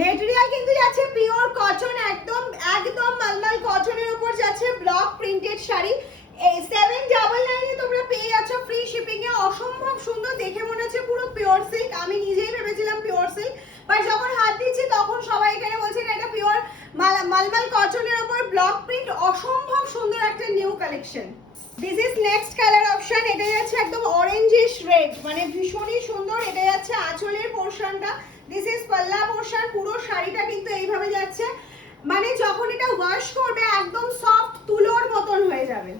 Material কিন্তু যাচ্ছে pure cotton, একদম একদম মালমাল কটনের উপর যাচ্ছে ব্লক প্রিন্টেড শাড়ি। এই 799 এ তোমরা পেয়ে যাচ্ছ ফ্রি শিপিং এ। অসম্ভব সুন্দর, দেখে মনে হচ্ছে পুরো পিওর সিল্ক। আমি নিজেই ভেবেছিলাম পিওর সিল্ক, বাট যখন হাত দিচ্ছি তখন সবাই এখানে বলছে না এটা পিওর মালমাল কটনের উপর ব্লক প্রিন্ট। অসম্ভব সুন্দর একটা new collection. This is next colour option. এটা যাচ্ছে একদম অরেঞ্জিশ রেড, মানে ভীষণই সুন্দর। এটা যাচ্ছে আঁচলের পোর্শনটা। দিস ইজ পাল্লা পোর্শন। পুরো শাড়িটা কিন্তু এইভাবে যাচ্ছে, মানে যখন এটা ওয়াশ করবে একদম সফট তুলোর মতন হয়ে যাবে।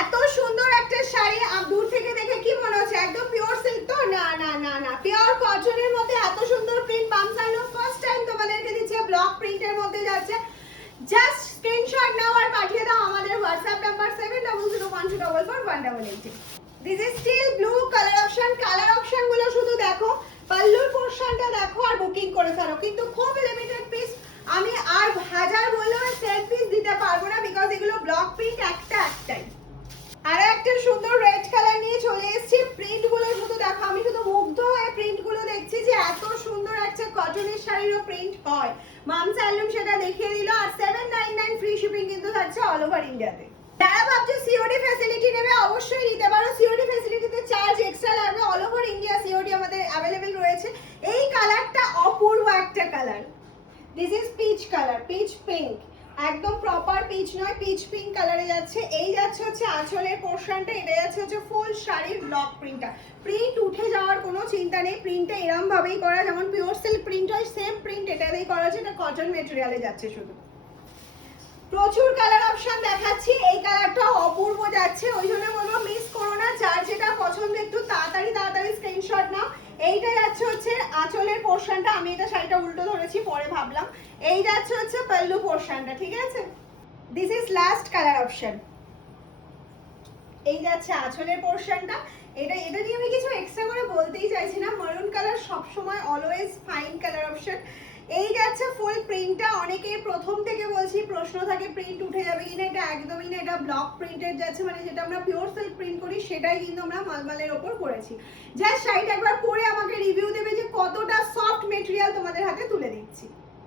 এত সুন্দর একটা শাড়ি, দূর থেকে দেখে কি মনে হচ্ছে একদম পিওর সিল্ক? তো না না না না, পিওর কটনের মধ্যে এত সুন্দর প্রিন্ট পামসাইলো ফার্স্ট টাইম তোমাদেরকে দিচ্ছে। ব্লক প্রিন্টের মধ্যে যাচ্ছে। জাস্ট স্ক্রিনশট নাও আর পাঠিয়ে দাও আমাদের WhatsApp number 7002124188। This is still blue colour option. Colour option গুলো শুধু দেখো, পাল্লুর পোরশনটা দেখো আর বুকিং করে ফেলো। কিন্তু খুব লিমিটেড পিস, আমি আর হাজার বললেও সেট পিস দিতে পারবো না, বিকজ এগুলো ব্লক প্রিন্ট একটাই। আর একটা সুন্দর রেড কালার নিয়ে চলে এসেছি। প্রিন্ট গুলো শুধু দেখো, আমি শুধু মুগ্ধ হয়ে প্রিন্ট গুলো দেখছি যে এত সুন্দর একটা কটনের শাড়িরও প্রিন্ট হয়। মামস হ্যান্ডলুম সেটা দেখিয়ে দিল। আর 799 ফ্রি শিপিং কিন্তু থাকছে অল ওভার ইন্ডিয়াতে। যারা ভাবছো সিওডি ফ্যাসিলিটি নেবে অবশ্যই নিতে পারো। সিওডি ফ্যাসিলিটিতে চার্জ এক্সট্রা লাগবে। অল ওভার ইন্ডিয়া সিওডি আমাদের অ্যাভেলেবেল রয়েছে। এই কালারটা অপূর্ব একটা colour. This is peach colour, pitch pink, একদম প্রপার পিচ নয়, পিচ পিঙ্ক কালারে যাচ্ছে। এই যাচ্ছে হচ্ছে আঁচলের পোর্শনটা। এটা যাচ্ছে হচ্ছে ফুল শাড়ির ব্লক প্রিন্টটা। প্রিন্ট উঠে যাওয়ার কোনো চিন্তা নেই। প্রিন্টটা এরম ভাবেই করা, যেমন পিওর সিল্ক প্রিন্ট হয় সেম প্রিন্ট এটাতেই করা আছে। এটা কটন মেটেরিয়ালে যাচ্ছে শুধু। প্রচুর কালার অপশন দেখাচ্ছি। এই কালারটা অপূর্ব যাচ্ছে, ওই জন্য বলবো মিস করো না। যার যেটা পছন্দ একটু তাড়াতাড়ি স্ক্রিনশট নাও। এইটা যাচ্ছে হচ্ছে আঁচলের পোর্শনটা। আমি এটা শাড়িটা উল্টো ধরেছি, পরে ভাবলাম। এই যাচ্ছে হচ্ছে পাল্লু পোর্শনটা, ঠিক আছে? This is last colour option. এই যাচ্ছে আঁচলের পোর্শনটা। এটা নিয়ে আমি কিছু এক্সট্রা করে বলতেই চাইছি না। মারুন কালার সবসময় অলওয়েজ ফাইন কালার অপশন। এই যাচ্ছে ফুল প্রিন্টটা। অনেকের প্রথম থেকে বলছি প্রশ্ন থাকে প্রিন্ট উঠে যাবে কিনা। এটা একদমই না, এটা ব্লক প্রিন্টেড যাচ্ছে, মানে যেটা আমরা পিওর সিল্ক প্রিন্ট করি সেটাই কিন্তু আমরা মালমালের ওপর করেছি। যা শাড়িটা একবার পরে আমাকে রিভিউ দেবে যে কতটা সফট মেটেরিয়াল তোমাদের হাতে তুলে দিচ্ছি।